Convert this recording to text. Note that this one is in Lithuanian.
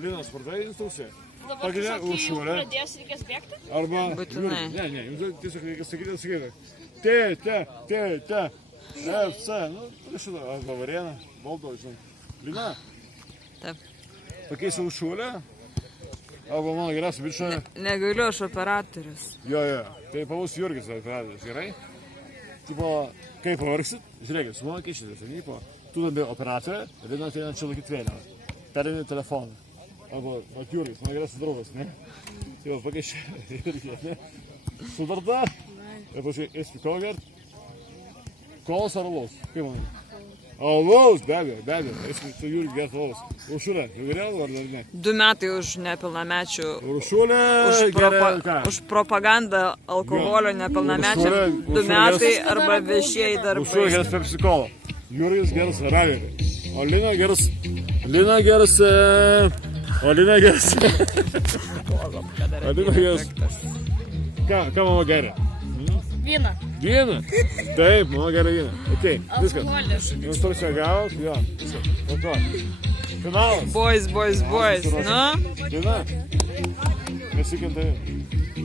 Lina, sportuoja instrukciją. Dabar Pagrindinė tiesiog, kai jau uršulė. pradės, reikės bėgti? Arba... Būtinai. Ne, jums tiesiog reikia sakyti. Te. FC. Nu, šitą. Arba Varėna, Moldova, žinai. Lina. Taip. Pakeisi uršulę. Arba mano geriausia bičiulė. Negaliu, aš operatorius. Jo. Tai pavus Jurgis operatorius, gerai? Tipo, kai pavargsit, žiūrėkit, su mano keišitės, tu dabi operatorė, Lina ateina čia laikyti vėliavą. Perini telefoną. Arba Jurgis, mano geriausias draugas, ne? Tai va, pakeišė Jurgį, ne? Sutarta? Ir paskui, eski kogert. Kolos ar alaus? Kaip manai? Alaus, be abejo. Eski su Jurgį gert alaus. Uršulė, jau geriau ar dar ne? 2 metai už nepilnamečių. Uršulė, Už propagandą alkoholio nepilnamečiam 2 metai arba viešieji darbai. Uršulė geras Pepsi Cola. Jurgis geras Ravelį. O Lina geras... Ką mama geria? Vyną. Vyną? Taip, mama geria vyną. Ok, viskas. Alkoholis. Jums turite gavus? Jo, viskas. Po Finalas. Boys. Nu? Lina? Nesikintai.